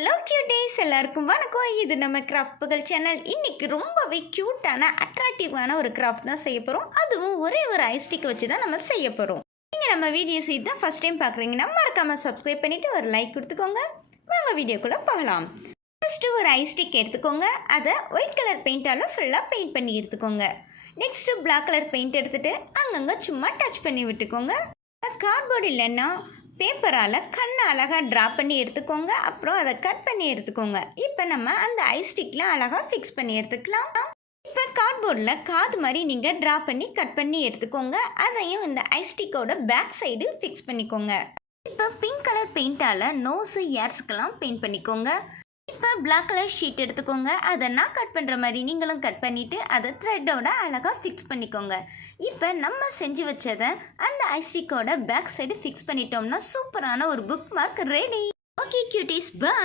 Hello cuties, எல்லாருக்கும் வணக்கம். இது நம்ம கிராஃப்ட் புகழ் சேனல். இன்னைக்கு ரொம்பவே க்யூட்டான அட்ராக்டிவான ஒரு கிராஃப்ட் தான் செய்ய போகிறோம். அதுவும் ஒரே ஒரு ஐஸ்டிக் வச்சு தான் நம்ம செய்ய போகிறோம். நீங்கள் நம்ம வீடியோஸ் இதுதான் ஃபஸ்ட் டைம் பார்க்குறீங்கன்னா மறக்காமல் சப்ஸ்கிரைப் பண்ணிவிட்டு ஒரு லைக் கொடுத்துக்கோங்க. வாங்க வீடியோக்குள்ளே போகலாம். ஃபஸ்ட்டு ஒரு ஐஸ்டிக் எடுத்துக்கோங்க. அதை ஒயிட் கலர் பெயிண்டால் ஃபுல்லாக பெயிண்ட் பண்ணி எடுத்துக்கோங்க. நெக்ஸ்ட்டு பிளாக் கலர் பெயிண்ட் எடுத்துகிட்டு அங்கங்கே சும்மா டச் பண்ணி விட்டுக்கோங்க. கார்ட்போர்டு இல்லைன்னா பேப்பரால் கண்ணை அழகாக ட்ரா பண்ணி எடுத்துக்கோங்க. அப்புறம் அதை கட் பண்ணி எடுத்துக்கோங்க. இப்போ நம்ம அந்த ஐஸ்டிக்கில் அழகாக ஃபிக்ஸ் பண்ணி எடுத்துக்கலாம். இப்போ கார்ட்போர்டில் காது மாதிரி நீங்கள் ட்ரா பண்ணி கட் பண்ணி எடுத்துக்கோங்க. அதையும் இந்த ஐஸ்டிக்கோட பேக் சைடு ஃபிக்ஸ் பண்ணிக்கோங்க. இப்போ பிங்க் கலர் பெயிண்டால் நோஸு ஏர்ஸ்க்கெல்லாம் பெயிண்ட் பண்ணிக்கோங்க. இப்போ பிளாக் கலர் ஷீட் எடுத்துக்கோங்க. அதை நான் கட் பண்ணுற மாதிரி நீங்களும் கட் பண்ணிவிட்டு அதை த்ரெட்டோட அழகாக ஃபிக்ஸ் பண்ணிக்கோங்க. இப்போ நம்ம செஞ்சு வச்சதை அந்த ஐஸ்டிக்கோட பேக் சைடு ஃபிக்ஸ் பண்ணிட்டோம்னா சூப்பரான ஒரு bookmark ready. Okay cuties, by.